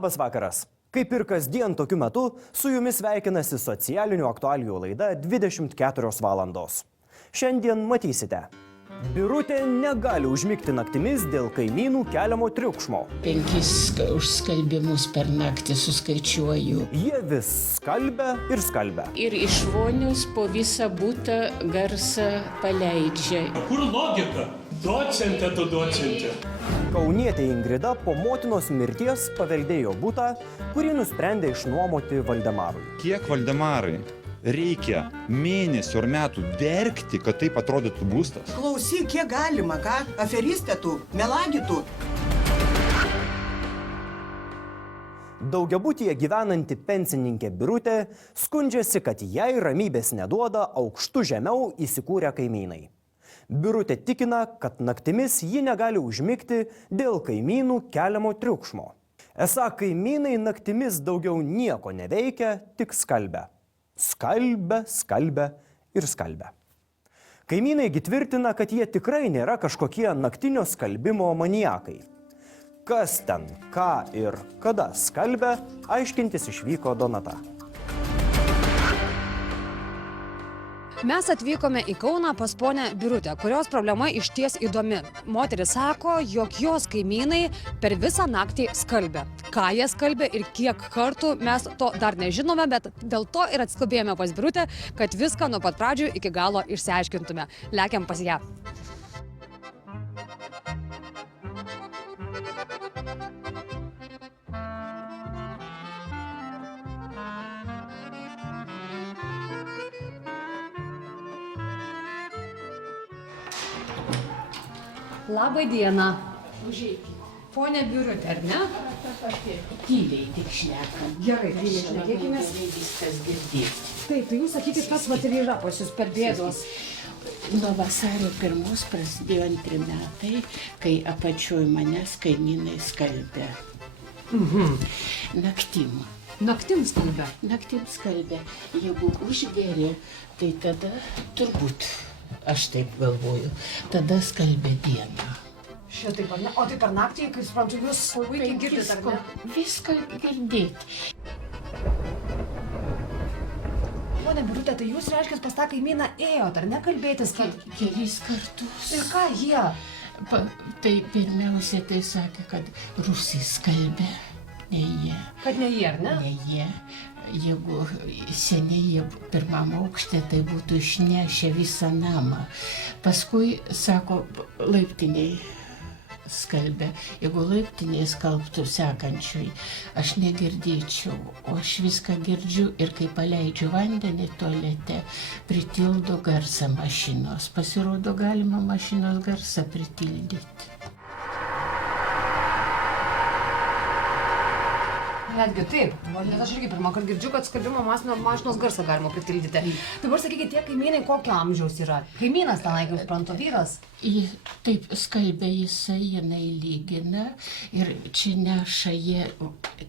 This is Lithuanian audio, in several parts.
Labas vakaras. Kaip ir kasdien tokiu metu, su jumis sveikinasi socialinių aktualijų laida 24 valandos. Šiandien matysite. Birutė negali užmigti naktimis dėl kaimynų keliamo triukšmo. 5 užskalbimus per naktį suskaičiuoju. Jie vis skalbia ir skalbia. Ir iš vonios po visą butą garsą paleidžia. Kur logika? Docentė tu docentė. Kaunietė Ingrida po motinos mirties paveldėjo butą, kurį nusprendė išnuomoti Valdemarui. Kiek Valdemarai reikia mėnesių ar metų verkti, kad taip atrodytų būstas? Klausyk, kiek galima, ką? Aferistė tu, melagi tu. Daugiabutyje gyvenanti pensininkė Birutė skundžiasi, kad jai ramybės neduoda aukštu žemiau įsikūrę kaimynai. Birutė tikina, kad naktimis ji negali užmigti dėl kaimynų keliamo triukšmo. Esą kaimynai naktimis daugiau nieko neveikia, tik skalbia. Skalbia, skalbia ir skalbia. Kaimynai tvirtina, kad jie tikrai nėra kažkokie naktinio skalbimo maniakai. Kas ten, ką ir kada skalbia, aiškintis išvyko Donata. Mes atvykome į Kauną pas ponę Birutę, kurios problema išties įdomi. Moteris sako, jog jos kaimynai per visą naktį skalbia. Ką jie skalbia ir kiek kartų mes to dar nežinome, bet dėl to ir atskubėjome pas Birutę, kad viską nuo pat pradžių iki galo išsiaiškintume. Lekiam pas ją. Labai diena. Užeikit. Pone Birutė, ar ne? Tyliai tik šnekam. Gerai, tyliai šnekėkimės. Viskas girdėti. Taip, tai jūs sakykit, kas vat ir yra pas jūs per bėdos. Nuo vasario 1 prasidėjo 2 metai, kai apačioj manęs kaimynai skalbia. Naktim. Naktim skalbia. Naktim skalbia. Jeigu užgeria, tai tada turbūt, aš taip galvoju, tada skalbia dieną. Šitaip, ar ne? O tai per naktį, kaip suprantu, jūs puikiai girdite, ar ne? Viską girdėti. Pone Birutė, tai jūs reiškia pas tą kaimyną ėjot, ar ne kalbėtis, kad... Kelis kartus. Ir ką jie? Tai pirmiausia, tai sakė, kad rusai skalbia, ne jie. Kad ne jie, ar ne? Ne jie. Jeigu seniai jie pirmam aukšte, tai būtų išnešę visą namą. Paskui, sako, laiptiniai skalbia. Jeigu laiptiniai skalbtų sekančiui, aš negirdėčiau, o aš viską girdžiu ir kai paleidžiu vandenį tualete, pritildo garsą mašinos. Pasirodo, galima mašinos garsą pritildyti. Netgi taip, nes aš irgi pirmą kartą girdžiu, kad skalbimo mašinos garsą galima pritildyti. Dabar sakykit, tie kaimynai kokio amžiaus yra? Kaimynas tenai, kaip suprantu, vyras? Taip skalbia jisai, jinai lygina ir čia neša jie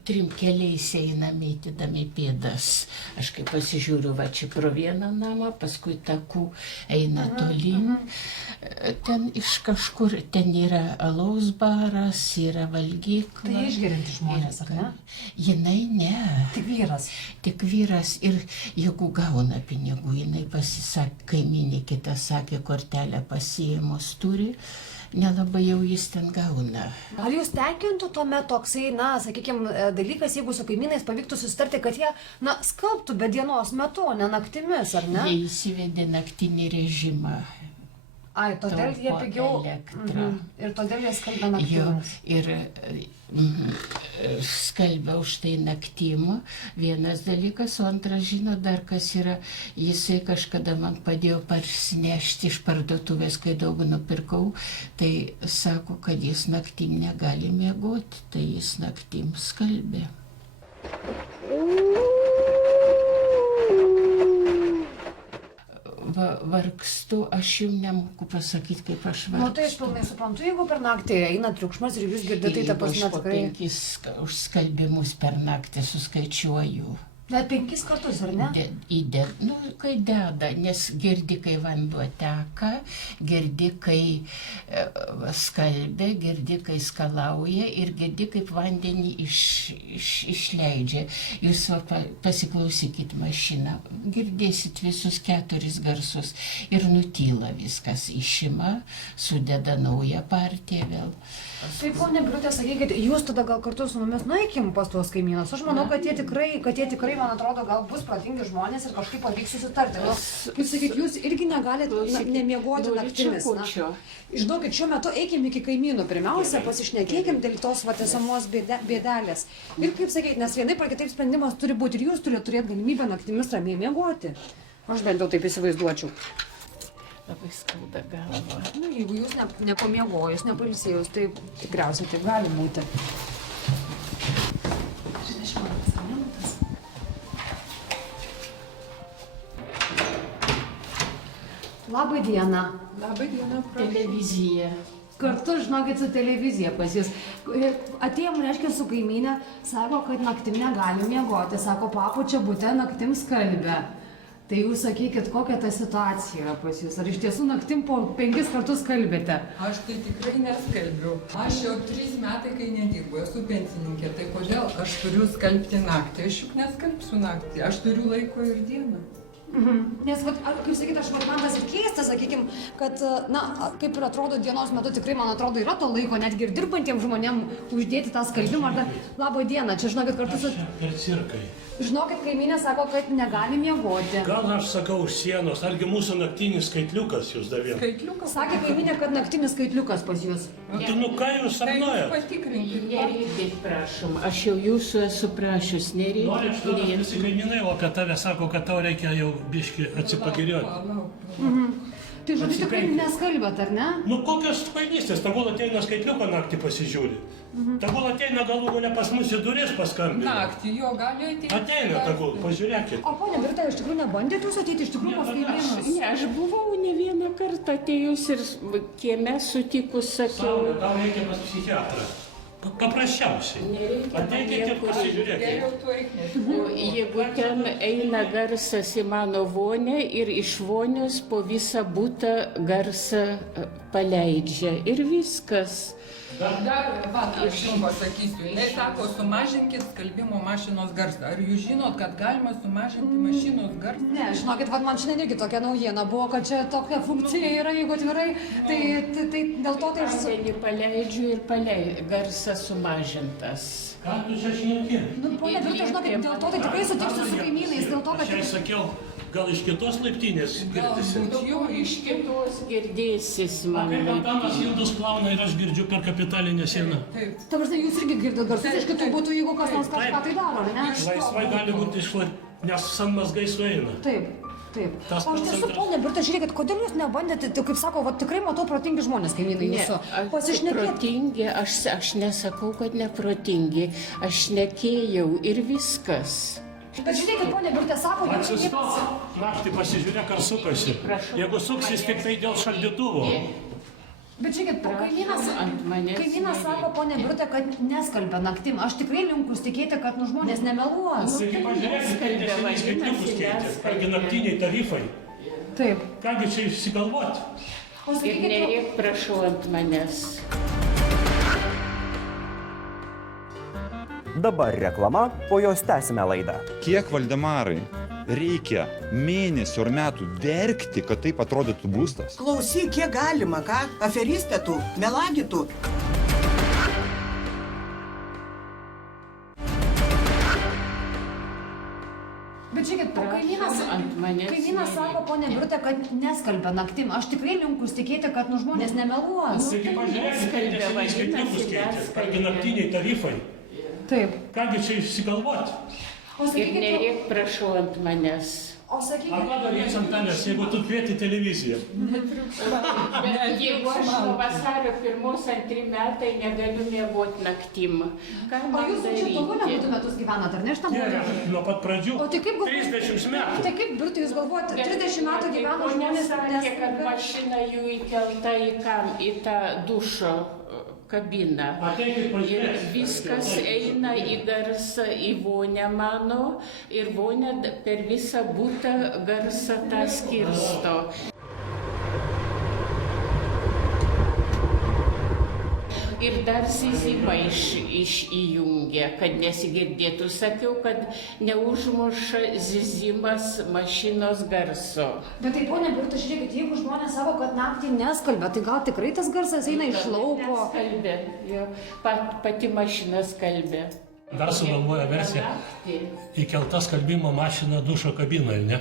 3 keliais eina mėtydami pėdas. Aš kaip pasižiūriu, va čia pro vieną namą, paskui takų eina tolyn. Ten iš kažkur, ten yra alaus baras, yra valgykla. Tai išgeriantys žmonės, ar ne? Jinai ne. Tik vyras. Tik vyras ir jeigu gauna pinigų, jinai pasisakė, kaimynė kita sakė, kortelę pasiėmus turi, nelabai jau jis ten gauna. Ar jūs tenkintų tuomet toksai, na, sakykime, dalykas, jeigu su kaimynais pavyktų susitarti, kad jie, na, skalbtų be dienos metu, ne naktimis, ar ne? Jie įsivedė naktinį režimą. Ai, todėl jie pigiau elektrą. Ir todėl jie skalbia naktimis. Ir skalbia už tai naktim. Vienas dalykas, o antras, žino, dar kas yra, jisai kažkada man padėjo parsinešti iš parduotuvės, kai daug nupirkau, tai sako, kad jis naktim negali miegoti, tai jis naktim skalbia. Vargstu, aš jums nemoku pasakyti, kaip aš vargstu. Nu, tai aš pilnai suprantu, jeigu per naktį eina triukšmas ir jūs girdite, tai ta prasme tikrai... Jeigu aš po 5 užskalbimus per naktį suskaičiuoju. Bet 5 kartus, ar ne? Nu, kai deda, nes girdi, kai vanduo teka, girdi, kai skalbia, girdi, kai skalauja ir girdi, kaip vandenį išleidžia. Jūs pasiklausykit mašiną, girdėsit visus 4 garsus ir nutyla viskas, išima, sudeda naują partiją vėl. Tai ponia Birute, sakykit, jūs tada gal kartu su mumis nueikim pas tuos kaimynus. Aš manau, kad jie tikrai, man atrodo, gal bus protingi žmonės ir kažkaip pavyks susitarti. Nu, jūs sakyt, jūs irgi negalite nemiegoti naktimis. Žinokit, šiuo metu eikim iki kaimynų. Pirmiausia, pasišnekėkim dėl tos esamos bėdelės. Ir kaip sakyti, nes vienaip ar kitaip sprendimas turi būti ir jūs turite turėti galimybę naktimis ramiai miegoti. Aš bent jau taip įsivaizduočiau. Labai skauda galva. Na, jeigu jūs nepamiegojus, nepailsėjus, tai tikriausiai taip gali būti. 30 minutas. Labą dieną. Labai diena, Televizija. Kartu, žinokit, su televizija pas jūs. Atėjom, reiškia, su kaimynė, sako, kad naktim negali miegoti. Sako, papučia bute, naktim skalbia. Tai jūs sakykit, kokia ta situacija yra pas jūs? Ar iš tiesų naktim po 5 kartus skalbėte? aš tai tikrai neskalbiu. Aš jau 3 metai, kai nedirbu, esu pensininkė. Tai kodėl aš turiu skalbti naktį? Aš juk neskalbsiu naktį. Aš turiu laiko ir dieną. Nes, kaip sakyt, man tas ir keista, sakykim, kad, na, kaip ir atrodo dienos metu, tikrai, man atrodo, yra to laiko, netgi ir dirbantiems žmonėms uždėti tą skalbimą. Labą dieną, čia, žinokit, kartu su... Per cirkai. Žinokit, kaimynė sako, kad negali miegoti. Gal aš sakau už sienos, argi mūsų naktinis skaitliukas jūs davė? Skaitliukas? Sakė kaimynė, kad naktinis skaitliukas pas jūs. Nu ką jūs Tai jūs sapnuojat? patikrinkit. Nereikit, prašom. Aš jau jūsų esu prašius, Nori, nereikit aš duodu klientų. visi kaimynai, o apie tave sako, kad tau reikia jau biški atsipagirioti. Tai žodžiu, tikrai neskalbėt, ar ne? Nu kokios kvailystės, tegul ateina skaitliuką naktį pasižiūri. Tegul ateina galų galia pas mus į duris paskambina. Naktį jo gali ateiti. Ateina tegul, pažiūrėkit. O ponia Birute, iš tikrųjų nebandėt jūs ateiti iš tikrųjų pas kaimynus? Ne, aš buvau ne vieną kartą atėjus ir kieme sutikus sakiau. Saulė, tau reikia pas psichiatrą. Paprasčiausiai. Ateikit ir pasižiūrėkit. Geriau tuo reikia. Jeigu ten eina garsas į mano vonę ir iš vonios po visą butą garsą paleidžia ir viskas. Dar, aš jums pasakysiu, jinai sako, sumažinkit skalbimo mašinos garsą. Ar jūs žinot, kad galima sumažinti mašinos garsą? Ne, žinokit, man šiandien irgi tokia naujiena buvo, kad čia tokia funkcija yra, jeigu atvirai, tai dėl to tai aš... Vandenį paleidžiu ir garsas sumažintas. Ką tu čia šneki? Nu, ponia Birute, žinokit, dėl to tai tikrai sutiksiu su kaimynais, dėl to, Aš kad... jai sakiau, gal iš kitos laiptinės girdisi. Galbūt jo Iš kitos girdėsis man. Kaip Antanas Jildus plauna ir aš girdžiu per kapitalinę sieną. taip. Ta prasme, jūs irgi girdit garsus iš kitų būtų, jeigu kas nors kažką tai daro, ar ne? Laisvai gali būti nes sanmazgai sueina. Taip. Taip. Tas O aš tiesų, koncentras- ponia Birute, žiūrėkit, kodėl jūs nebandėte, tai kaip sako, va, tikrai matau protingi žmonės kaimynai jūsų. Pasišnekėti. Protingi, aš nesakau, kad neprotingi. Aš šnekėjau ir viskas. Bet žiūrėkit, ponia Birute, sako, jūs Atsistok, naktį pasižiūrėk, ar sukasi. Prašau. Jeigu suksis tik tai dėl šaldytuvo. Bet žiūrėkit, Ant manęs kaimynas sako, ponia Birute, kad neskalbia naktim. Aš tikrai linkus tikėti, kad nu žmonės nemeluos. Taigi pažiūrėkit, kaip neseniai skaitliukus keitė. Argi naktiniai tarifai. Taip. Kągi čia išsigalvoti? O Ir sakykit, nereik, prašau, ant manęs. Dabar reklama, po jos tęsime laidą. Kiek, Valdemarai, reikia mėnesių ar metų verkti, kad taip atrodytų būstas? Klausyk, kiek galima, ką? Aferistė tu, melagi tu. bet žiūrėkit, Ant manęs kaimynas sako, ponia Birute, kad neskalbia naktim. Aš tikrai linkus tikėti, kad nu žmonės nemeluos. Taigi pažiūrėkit, kaip neseniai skaitliukus keitė. Argi naktiniai tarifai. Taip. Kągi čia išsigalvoti? O Ir sakykit, nereik, prašau, ant manęs. o Ar sakykit, ką darys Antanės, jeigu tu kvieti televiziją? Bet jeigu aš nuo vasario 1-2 metai negaliu miegoti naktim, ką o man jūs čia daugiau negu daryti? 2 metus gyvenat, ar ne, šitam Ne, būdui? nuo pat pradžių. O tai kaip 30 metų. Tai kaip, Birute, jūs galvojate, 30 metų gyvena žmonės sakė, kad neskalbia? mašina jų įkelta į tą dušo kabiną. Ateikit Ir pažiūrėti. viskas eina į garsą, į vonią mano ir vonia per visą butą garsą tą skirsto. Ir dar zyzimą įjungia, kad nesigirdėtų. Sakiau, kad neužmuša zyzimas mašinos garso. Bet tai, ponia Birute, žiūrėkit, jeigu žmonės sako, kad naktį neskalbia, tai gal tikrai tas garsas eina iš lauko? Skalbė, jo, pati mašina skalbė. Dar sugalvoja versiją. Įkelta skalbimo mašina dušo kabinoje, ne?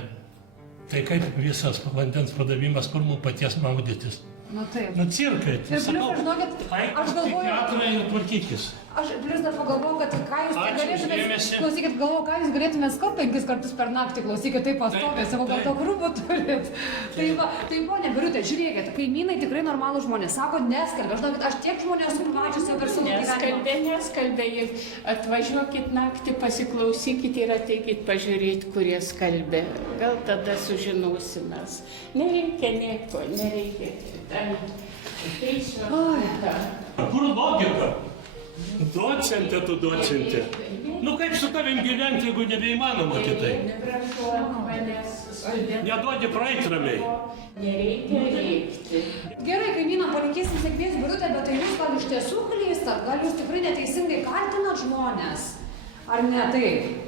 Tai kaip visas vandens padavimas, kur mums paties maudytis? Nu taip. Nu cirkai. Ir plius, žinokit, aš galvoju... Psichiatrai ir tvarkykis. Aš plius dar pagalvojau, kad ką jūs Ačiū už galėtumėt... dėmesį. Klausykit, galvoju, ką jūs galėtumėt skalt 5 kartus per naktį, klausykit, taip pastoviai, savo gal to krūmų turit. Tai va, tai ponia Birute, žiūrėkit, kaimynai tikrai normalūs žmonės, sako, neskalbia. Žinokit, aš tiek žmonių esu pamačiusi per savo gyvenimą. Neskalbė, atvažiuokit naktį, pasiklausykit ir ateikit pažiūrėti, kurie skalbė. Gal tada sužinosimės. Nereikia nieko, nereikia. Kur logika? Docentė tu docentė. Nu kaip su tavim gyventi, jeigu nebeįmanoma kitaip? Neduodi praeit ramiai. Nereikia rėkti. Gerai, kaimynam palinkėsim sėkmės, Birute, bet tai jūs gal iš tiesų klystat, gal jūs tikrai neteisingai kaltinat žmonės? Ar ne taip?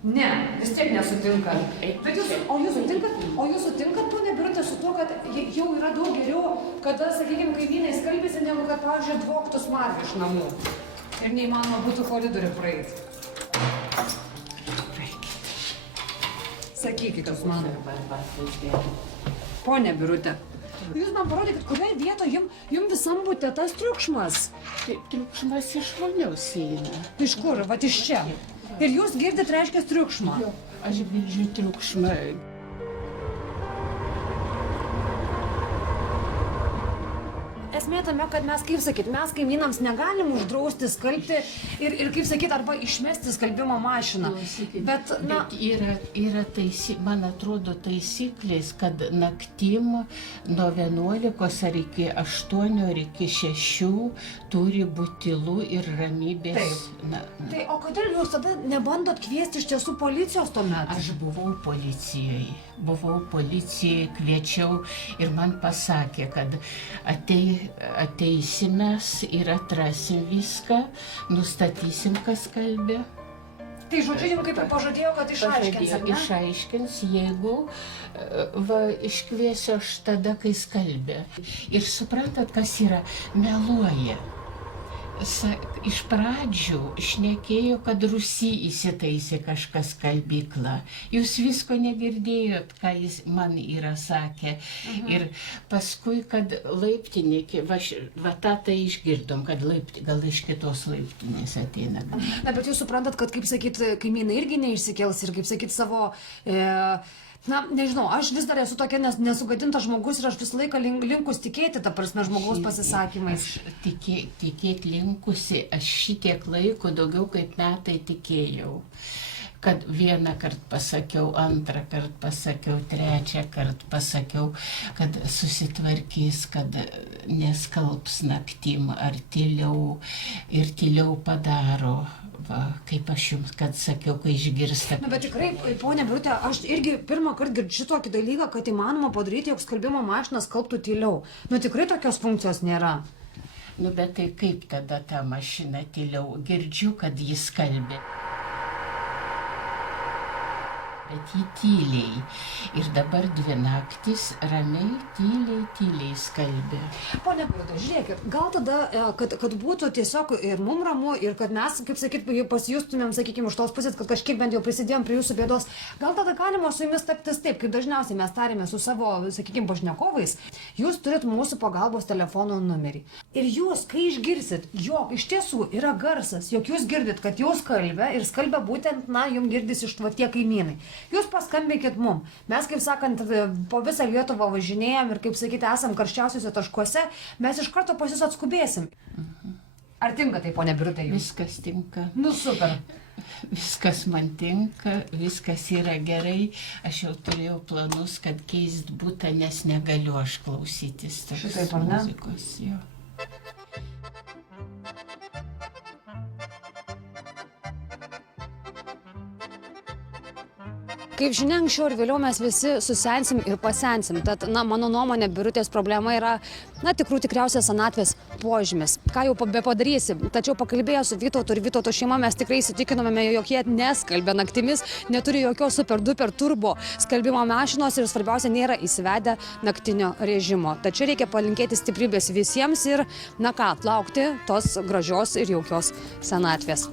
Ne, vis tiek nesutinkat. Bet o jūs sutinkat, ponia Birute, su tuo, kad jau yra daug geriau, kada, sakykime, kaimynai skalbėsi, negu kad, pavyzdžiui, dvoktų smarvė iš namų. Ir neįmanoma būtų koridorių praeiti. Sakykit, jūs mano. Ponia Birute, jūs man parodykit, kurioje vietoje jum visam bute tas triukšmas. Triukšmas iš vonios eina. Iš kur? Vat iš čia. Ir jūs girdit, reiškia, triukšmą. Aš girdžiu triukšmą. Esmė tame, kad mes, kaip sakyt, mes kaimynams negalim uždrausti skalbti ir kaip sakyt, arba išmesti skalbimo mašiną. Bet yra man atrodo taisyklės, kad naktim nuo 11 ar iki 8 ar iki 6 turi būti tylu ir ramybės. Tai o kodėl jūs tada nebandot kviesti iš tiesų policijos tuomet? Aš buvau policijoje, kviečiau ir man pasakė, kad ateisimės ir atrasim viską, nustatysim, kas skalbė. Tai žodžiu, jums kaip ir pažadėjo, kad išaiškins, ar ne? Išaiškins, jeigu iškviesiu aš tada, kai skalbė. Ir suprantat, kas yra? Meluoja. Iš pradžių šnekėjo, kad Rusy įsitaisė kažkas skalbyklą. Jūs visko negirdėjot, ką jis man yra sakę. Ir paskui, kad laiptinė, va tą tai išgirdom, kad gal iš kitos laiptinės ateina. Na, bet jūs suprantat, kad, kaip sakyt, kaimynai irgi neišsikels ir, kaip sakyt, savo... Na, nežinau, aš vis dar esu tokia nesugadintas žmogus ir aš visą laiką linkus tikėti, ta prasme, žmogaus pasisakymais. Aš tikėt linkusi, aš šitiek laiko, daugiau kaip metai tikėjau. Kad vieną kartą pasakiau, antrą kartą pasakiau, trečią kartą pasakiau, kad susitvarkys, kad neskalbs naktim ar tyliau ir tyliau padaro. Va, kaip aš jums, kad sakiau, kai išgirsta. Na, bet tikrai, ponia Birute, aš irgi pirmą kartą girdžiu šitokį dalyką, kad įmanoma padaryti, jog skalbimo mašinas skalbtų tyliau. Nu, tikrai tokios funkcijos nėra. Nu, bet tai kaip tada ta mašina tyliau? Girdžiu, kad jis skalbė. Bet jį tyliai. Ir dabar 2 naktis ramiai, tyliai skalbė. Pone Birute, žiūrėkit, gal tada, kad būtų tiesiog ir mum ramu, ir kad mes, kaip sakyt, pasijustumėm, sakykime, iš tos pusės, kad kažkiek bent jau prisidėjom prie jūsų bėdos, gal tada galima su jumis taptis taip, kaip dažniausiai mes tarėme su savo, sakykime, pašnekovais, jūs turit mūsų pagalbos telefono numerį. Ir jūs, kai išgirsit, jog iš tiesų yra garsas, jog jūs girdit, kad jau skalbia ir skalbia būtent, na, jums girdis iš tie kaimynai. Jūs paskambinkit mum. Mes, kaip sakant, po visą Lietuvą važinėjom ir, kaip sakyti, esam karščiausiuose taškuose, mes iš karto pas jūs atskubėsim. Ar tinka tai, ponia Birute, jums? Viskas tinka. Nu, super. Viskas man tinka, viskas yra gerai. Aš jau turėjau planus, kad keist butą, nes negaliu aš klausytis tos muzikos. Jo. Kaip žinia, anksčiau ir vėliau mes visi susensim ir pasensim. Tad, mano nuomonė, Birutės problema yra, tikriausiai senatvės požymis. Ką jau bepadarysi. Tačiau pakalbėję su Vytautu ir Vytauto šeima mes tikrai įsitikinome, jog jie neskalbia naktimis, neturi jokios super duper turbo skalbimo mašinos ir svarbiausia nėra įsivedę naktinio režimo. Tačiau reikia palinkėti stiprybės visiems ir, laukti tos gražios ir jaukios senatvės.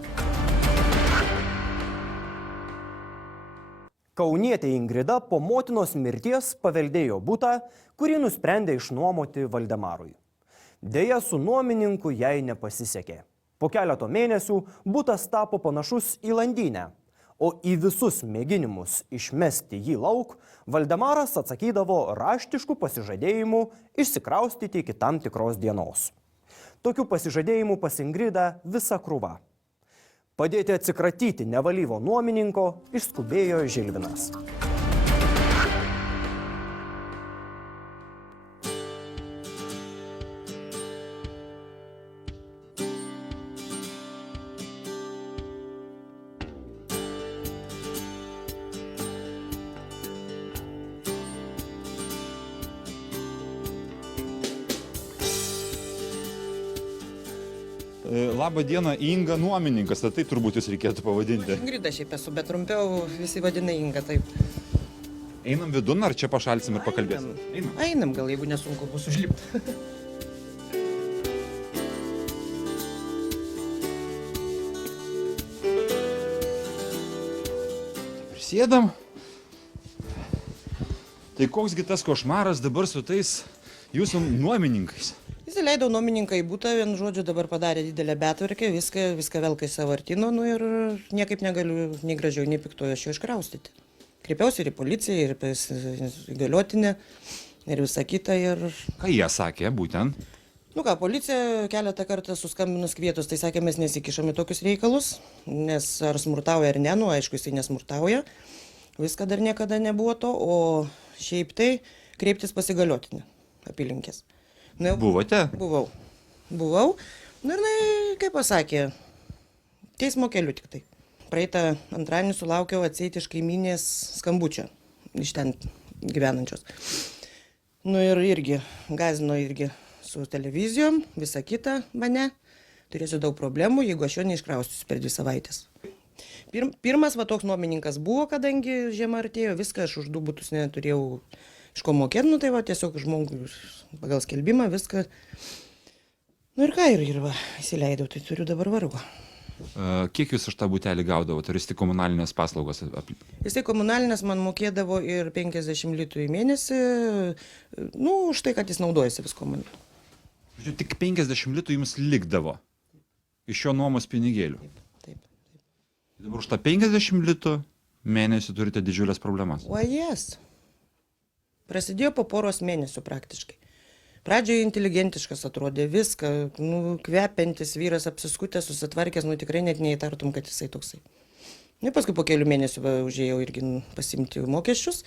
Kaunietė Ingrida po motinos mirties paveldėjo butą, kurį nusprendė išnuomoti Valdemarui. Deja, su nuomininku jai nepasisekė. Po keleto mėnesių butas tapo panašus į landynę, o į visus mėginimus išmesti jį lauk Valdemaras atsakydavo raštiškų pasižadėjimų išsikraustyti iki tam tikros dienos. Tokių pasižadėjimų pas Ingridą visa krūva. Padėti atsikratyti nevalyvo nuomininko išskubėjo Žilvinas. Labą dieną, Inga nuomininkas, tai turbūt jūs reikėtų pavadinti. Ingrida šiaip esu, bet trumpiau visi vadina Inga, taip. Einam vidun, ar čia pašalsim ir pakalbėsim? Einam, gal jeigu nesunku bus užlipti. Prisėdam. Tai koksgi tas košmaras dabar su tais jūsų nuomininkais? Įsileidau nuomininką į butą, vienu žodžiu dabar padarė didelę betvarkę, viską velka į sąvartyną, ir niekaip negaliu nei gražiau, nei piktojo aš jo iškraustyti. Kreipiausi ir į policiją, ir į įgaliotinę, ir visą kitą. Ką jie sakė būtent? Policija keletą kartą suskambinus kvietus, tai sakė, mes nesikišame tokius reikalus, nes ar smurtauja ar ne, aišku, jisai nesmurtauja, viską dar niekada nebuvo to, o šiaip tai kreiptis pas įgaliotinę apylinkės. Buvote? Buvau. Ir kaip pasakė, teismo keliu tik tai. Praeitą antradienį sulaukiau atseit iš kaimynės skambučio, iš ten gyvenančios. Ir irgi, gazino irgi su televizijom, visa kita mane. Turėsiu daug problemų, jeigu aš jo neiškraustysiu per 2 savaitės. Pirmas toks nuomininkas buvo, kadangi žiema artėjo, viską aš už 2 butus neturėjau iš ko mokėti, tai tiesiog žmogui pagal skelbimą viską. Ir ką, ir įsileidau, tai turiu dabar vargo. Kiek jūs už tą butelį gaudavote, ar jis tik komunalinės paslaugos? Jisai komunalinės man mokėdavo ir 50 litrų į mėnesį, už tai, kad jis naudojasi visko man. Tik 50 litrų jums likdavo iš jo nuomos pinigėlių? Taip. Dabar už tą 50 litrų mėnesį turite didžiulės problemas. O jas. Prasidėjo po poros mėnesių praktiškai. Pradžioje inteligentiškas atrodė, viską, kvepiantis vyras, apsiskutęs, susitvarkęs, tikrai net neįtartum, kad jisai toksai. Paskui po kelių mėnesių užėjau irgi pasimti mokesčius.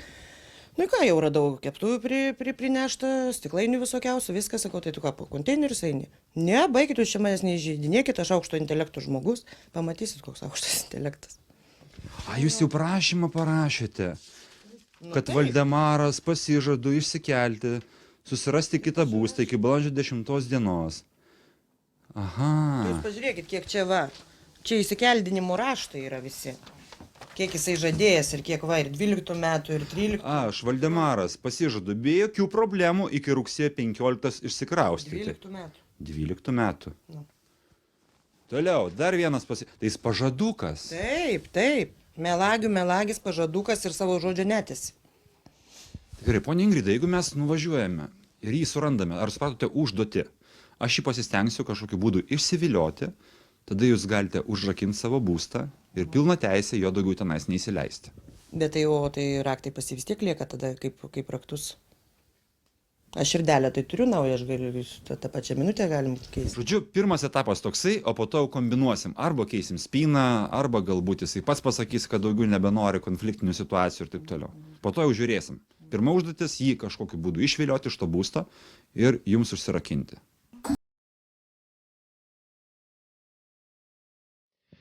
Ką, jau radau keptuvių prineštą, stiklainių visokiausių, viską, sakau, tai tu ką, po konteinerius eini? Ne, baikit, jūs čia manęs neįžeidinėkit, aš aukšto intelekto žmogus, pamatysit, koks aukštas intelektas. Jūs jau prašymą parašėte? Kad Valdemaras pasižadu išsikelti, susirasti kitą būstą iki balandžio 10 dienos. Aha. Jūs pažiūrėkit, kiek čia Čia įsikeldinimo raštai yra visi. Kiek jisai žadėjęs ir kiek ir 12 metų, ir 13. Aš, Valdemaras, pasižadu be jokių problemų iki rugsėjo 15 išsikraustyti. 12 metų. 12 metų. Toliau, dar vienas Tai jis pažadukas. Taip. Melagis pažadukas ir savo žodžio netesi. Gerai, ponia Ingrida, jeigu mes nuvažiuojame ir jį surandame, ar supratote užduoti, aš jį pasistengsiu kažkokiu būdu išsivilioti, tada jūs galite užrakinti savo būstą ir pilną teisę jo daugiau tenais neįsileisti. Bet tai raktai pas jį vis tiek lieka tada kaip raktus. Aš širdelę tai turiu naują, aš galiu tą pačią minutę galim keisti. Žodžiu, pirmas etapas toksai, o po to jau kombinuosim. Arba keisim spyną, arba galbūt jisai pats pasakys, kad daugiau nebenori konfliktinių situacijų ir taip toliau. Po to jau žiūrėsim. Pirma užduotis jį kažkokiu būdu išvilioti iš to būsto ir jums užsirakinti.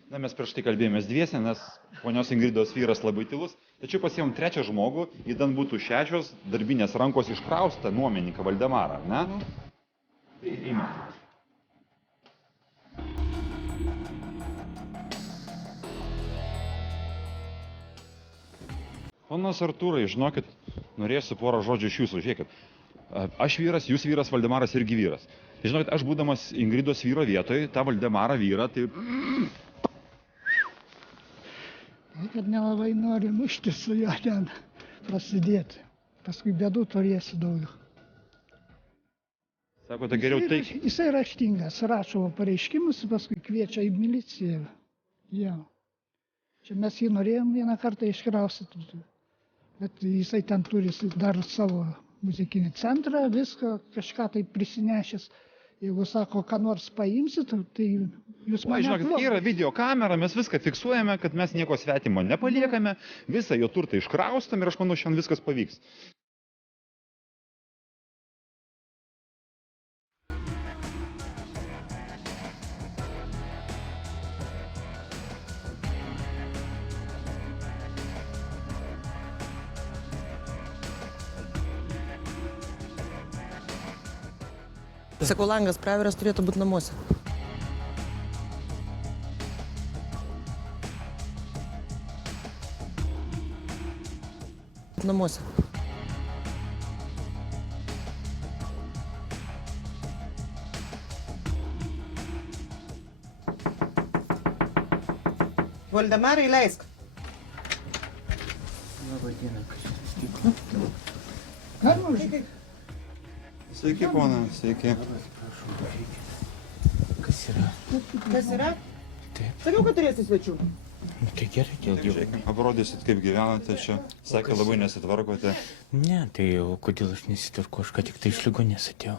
Na, mes prieš tai kalbėjomės dviese, nes ponios Ingridos vyras labai tylus, tačiau pasiėmėm trečią žmogų, įdan būtų 6 darbinės rankos iškraustą nuomininką Valdemarą, ne? Tai eime. Ponas Artūrai, žinokit, norėsiu porą žodžių iš jūsų, žiūrėkit. Aš vyras, jūs vyras, Valdemaras irgi vyras. Tai žinokit, aš būdamas Ingridos vyro vietoj, tą Valdemarą vyrą, tai... Kad nelabai nori mušti su juo ten prasidėti. Paskui bėdų turėsi daugiau. Sakote, geriau tai... Jisai raštingas, rašo pareiškimus, paskui kviečia į miliciją. Jo. Čia mes jį norėjom vieną kartą iškraustyti. Bet jisai ten turi dar savo muzikinį centrą, viską, kažką tai prisinešęs. Jeigu sako, ką nors paimsit, tai jūs mane... Žinokit, yra video kamera, mes viską fiksuojame, kad mes nieko svetimo nepaliekame, visą jo turtą iškraustam ir aš manau, šiandien viskas pavyks. Sakau, langas praviras turėtų būti namuose. Namuose. Valdemarai, leisk. Labą dieną, kas atsitiko? Galima uždėti? Sveiki, pona, sveiki. Kas yra? Kas yra? Taip. Sakiau, kad turėsi svečių. Nu, tai gerai, dėl Dievo. Parodysit, kaip gyvenate čia. Sakė, labai nesitvarkote. Ne, tai o kodėl aš nesitvarku, aš ką tik tai iš ligonės atėjau.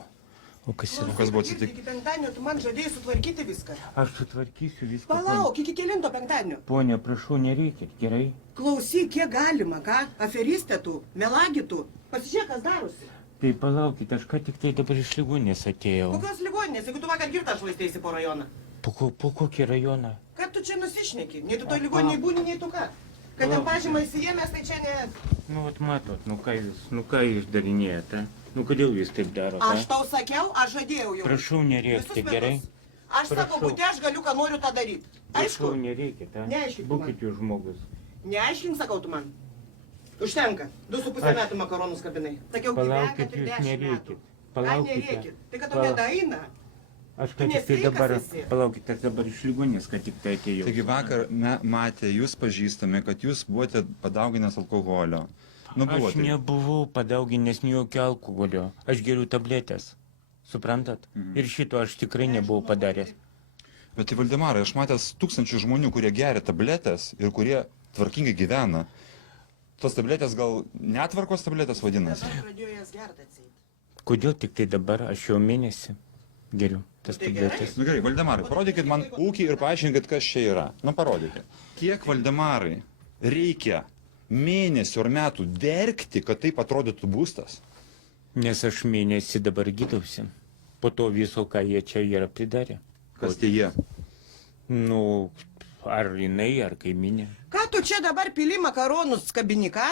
O kas yra? Kas buvo atsitikę? Iki penktadienio tu man žadėjai sutvarkyti viską. Aš sutvarkysiu viską. Palauk, iki kelinto penktadienio. Ponia, prašau, nereikia, gerai? Klausyk, kiek galima, ką? Aferistė tu, melagi tu. Pasižiūrėk, kas darosi. Tai palaukite, aš ką tik tai dabar iš ligonės atėjau. Kokios ligoninės, jeigu tu vakar girtą šlaistėsi po rajoną? Po kokį rajoną? Ką tu čia nusišneki? Nei tu toj ligoniniai būni, nei tu ką. Kad ten pažymą įsijėmės, tai čia ne... Nu, vat matot, nu ką jūs darinėjate? Nu, kodėl jūs taip darote? Aš tau sakiau, aš žadėjau jau. Prašau, nereikia, gerai? Aš savo būtė, aš galiu, ką noriu tą daryti. Aišku? Prašau, nereikia, ta? Neaiškink man. Būkit jūs žmogus. Neaiškink, sakau tu man. Užtenka. 2,5 metų makaronus kabinai. Sakiau, gyvenk, kad ir 10 metų. Ką nereikit? Tai kad tu nedaina. Aš ką tik tai dabar, palaukite, aš dabar iš ligonės, kad tik tai atėjau. Taigi vakar matė, jūs pažįstami, kad jūs buvote padauginęs alkoholio. Nu, Aš nebuvau padauginęs nei jokio alkoholio. Aš geriu tabletės. Suprantat? Ir šito aš tikrai nebuvau padaręs. Bet tai Valdemarai, aš matęs tūkstančių žmonių, kurie geria tabletės ir kurie tvarkingai gyvena. Tos tabletės gal netvarkos tabletės vadinasi? Dabar pradėjo jas gerti atseit. Kodėl tik tai dabar, aš jau mėnesį geriu tas Tai tabletės. Nu gerai, Valdemarai, parodykit man ūkį ir paaiškinkit, kas čia yra. Nu parodykit. Kiek, Valdemarai, reikia mėnesių ar metų dergti, kad taip atrodytų būstas? Nes aš mėnesį dabar gydausi. Po to viso, ką jie čia yra pridarę. Kas tie jie? Nu, ar jinai, ar kaiminė. Ką tu čia dabar pili makaronus kabini, ką?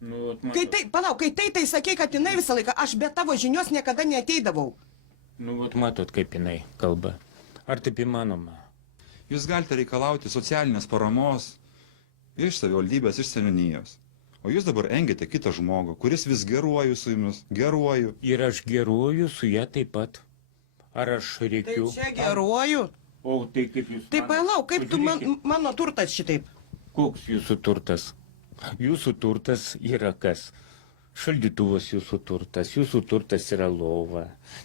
Nu, Kai tai, palauk, kai tai sakei, kad jinai visą laiką, aš be tavo žinios niekada neateidavau. Nu, matot, kaip jinai kalba. Ar taip įmanoma? Jūs galite reikalauti socialinės paramos iš savivaldybės, iš seniūnijos. O jūs dabar engiate kitą žmogų, kuris vis geruoju su jumis, geruoju. Ir aš geruoju su ją taip pat. Ar aš Tai reikiu? čia geruoju. O, tai kaip jūs... Tai palauk, kaip tu Pažiūrėkit. mano turtas šitaip? Koks jūsų turtas? Jūsų turtas yra kas? Šaldytuvas jūsų turtas yra lova,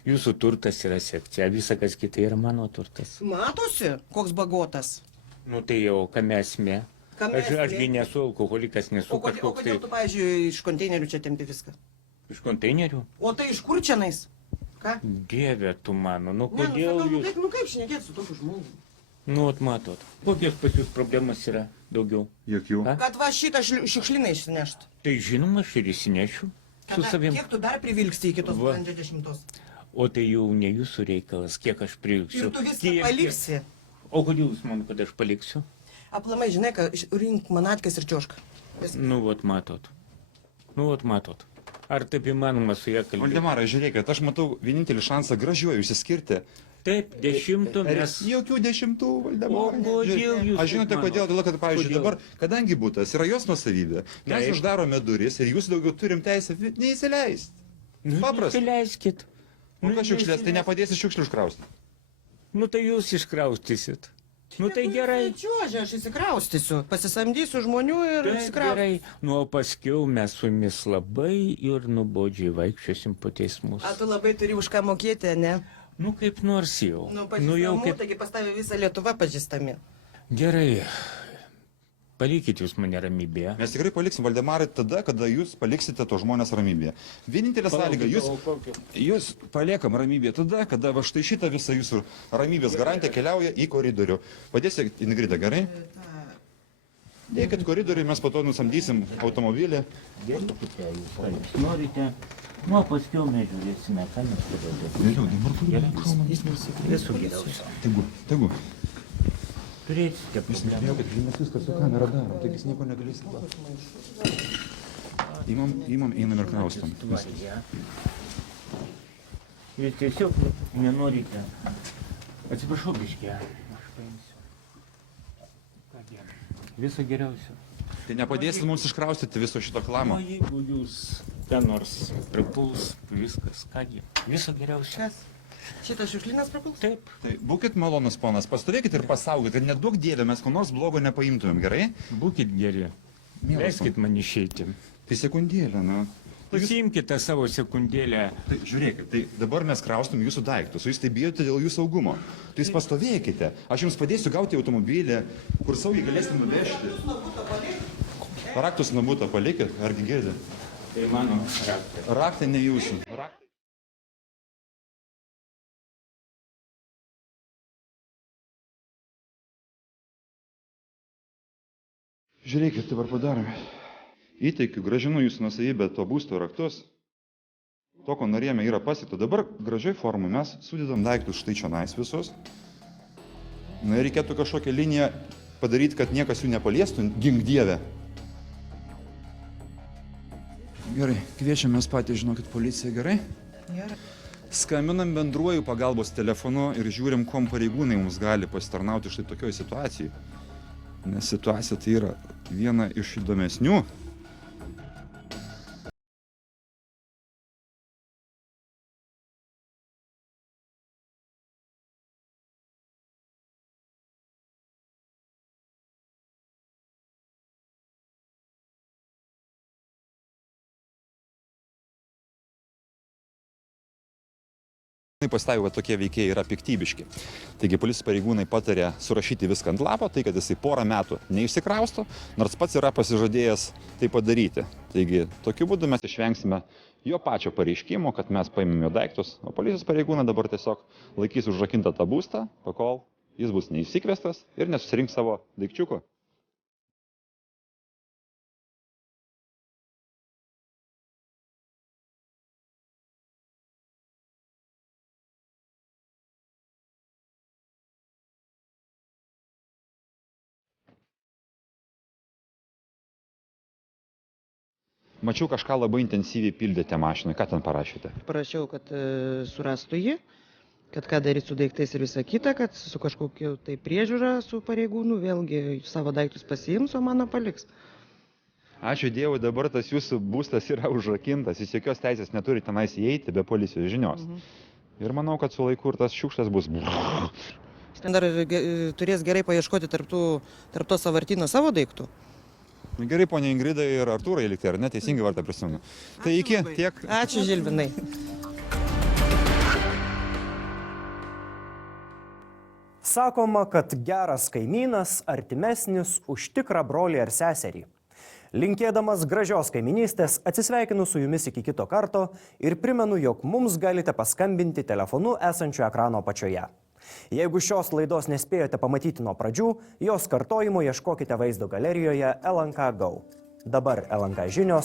jūsų turtas yra sekcija, visa kas kita yra mano turtas. Matosi, koks bagotas. Nu tai jau, kame esmė? Kame esmė? Ašgi nesu alkoholikas, nesu O kažkoks tai... kodėl tu, pavyzdžiui, iš konteinerių čia tempi viską? Iš konteinerių? O tai iš kur čianais? Ką? Dieve tu mano, nu Ne, kodėl sakau, jūs... nu kaip šnekėti su tokiu žmogu? Nu, matot, kokios pas jūs problemas yra daugiau? Jokių. A? Kad va šitą šiukšliną išsinešt. Tai žinoma, aš ir įsinešiu su savim. Kiek tu dar privilgsi iki tos Va. 10? O tai jau ne jūsų reikalas, kiek aš privilksiu. Ir tu viską paliksi. O kodėl jūs man, kad aš paliksiu? Aplamai, žinai, kad rink manatkės ir čiuošką. Nu, vat matot. Ar taip įmanoma su ją kalbėti? Valdemarai, žiūrėkit, aš matau vienintelį šansą gražiuoju išsiskirti. Taip, 10 mes. Jokių 10, Valdemarai. O kodėl jūs Aš žinote, taip kodėl? Todėl, kad, pavyzdžiui, Kodėl? dabar, kadangi būtas yra jos nuosavybė, mes Taip. uždarome duris ir jūs daugiau turim teisę neįsileisti. Paprasta. Leiskit. Nu, kas šiukšlės, tai nepadėsi šiukšlių užkrausti. Nu, tai jūs iškraustysit. Nu, tai gerai. Čiuožė, aš įsikraustysiu. Pasisamdysiu žmonių ir Taip, įsikraustysiu. gerai. Nu, o paskiau mes su jumis labai ir nubodžiai vaikščiosim po teismus. A, tu labai turi už ką mokėti, ne? Nu, kaip nors jau. Nu, jau pažįstamų, kaip. taigi pas tave visą Lietuvą pažįstami. Gerai. Palikit jūs mane ramybėje. Mes tikrai paliksim Valdemarai tada, kada jūs paliksite to žmonės ramybėje. Vienintelė sąlyga, jūs paliekam ramybėje tada, kada va štai šitą visą jūsų ramybės garantiją keliauja į koridorių. Padėsite, Ingrida, gerai? Dėkit koridoriui, mes po to nusamdysim automobilį. Dėkite jūs, ką jūs norite. Nu, o paskiau mes žiūrėsime, ką mes padarėme. Vėliau, dabar Gerai, visų geriausio. Tegu. Turėsite Jūs problemų. nebijokit, mes viską su kamera darom, taigi jūs nieko negalėsite. Įmam, einam ir kraustam. Tvarė. Jūs tiesiog nenorite. Atsiprašau, biškė. Aš paimsiu. Kągi, viso geriausio. Tai nepadėsit mums iškraustyti viso šito O klamo. jeigu jūs ten nors pripuls, viskas, kągi, viso geriausio. Kas? Šitas šiukšlinas prapuls? Taip. Tai būkit malonus, ponas, pastovėkit ir pasaugokit, kad nedaug dievė mes ko nors blogo nepaimtumėm, gerai? Būkit geri. Mielas Leiskit man išeiti. Tai sekundėlę, na. Pasiimkite savo sekundėlę. Tai žiūrėkit, tai dabar mes kraustum jūsų daiktus, o jūs tai bijote dėl jų saugumo. Tai jūs pastovėkite, aš jums padėsiu gauti automobilį, kur saugiai galėsite nuvežti. Raktus nuo buto palikit, argi girdit? Tai mano raktas. Raktai ne jūsų. Žiūrėkit, dabar padarome. Įteikiu, gražinu jūsų nuosavybę to būsto raktus. To, ko norėjome, yra pasiekta. Dabar gražiai formų mes sudedam daiktus štai čionais visus. Na ir reikėtų kažkokią liniją padaryti, kad niekas jų nepaliestų, gink dieve. Gerai, kviečiamės patys, žinokit, policiją, gerai? Gerai. Skambinam bendruoju pagalbos telefonu ir žiūrim, kom pareigūnai mums gali pasitarnauti štai tokioj situacijai. Nes situacija tai yra viena iš įdomesnių. Pasitaiko, kad tokie veikėjai yra piktybiški. Taigi policijos pareigūnai patarė surašyti viską ant lapo, tai kad jisai porą metų neišsikrausto, nors pats yra pasižadėjęs tai padaryti. Taigi tokiu būdu mes išvengsime jo pačio pareiškimo, kad mes paimėm jo daiktus, o policijos pareigūnai dabar tiesiog laikys užrakintą tą būstą, pakol jis bus neįsikviestas ir nesusirinks savo daikčiukų. Mačiau, kažką labai intensyviai pildėte mašinai. Ką ten parašėte? Parašiau, kad surastų jį, kad ką daryti su daiktais ir visa kita, kad su kažkokiu tai priežiūra su pareigūnu vėlgi savo daiktus pasiims, o mano paliks. Ačiū Dievui, dabar tas jūsų būstas yra užrakintas, jūs jokios teisės neturi tenais įeiti be policijos žinios. Ir manau, kad su laiku ir tas šiukšlės bus. Jis ten dar turės gerai paieškoti tarp to sąvartyno savo daiktų. Gerai, ponia Ingrida ir Artūrai likti, ar ne? Teisingai vartą prisimenu. Tai iki tiek. Ačiū, Žilvinai. Sakoma, kad geras kaimynas artimesnis už tikrą brolį ar seserį. Linkėdamas gražios kaiminystės atsisveikinu su jumis iki kito karto ir primenu, jog mums galite paskambinti telefonu esančiu ekrano apačioje. Jeigu šios laidos nespėjote pamatyti nuo pradžių, jos kartojimo ieškokite vaizdo galerijoje LNK Go. Dabar LNK žinios.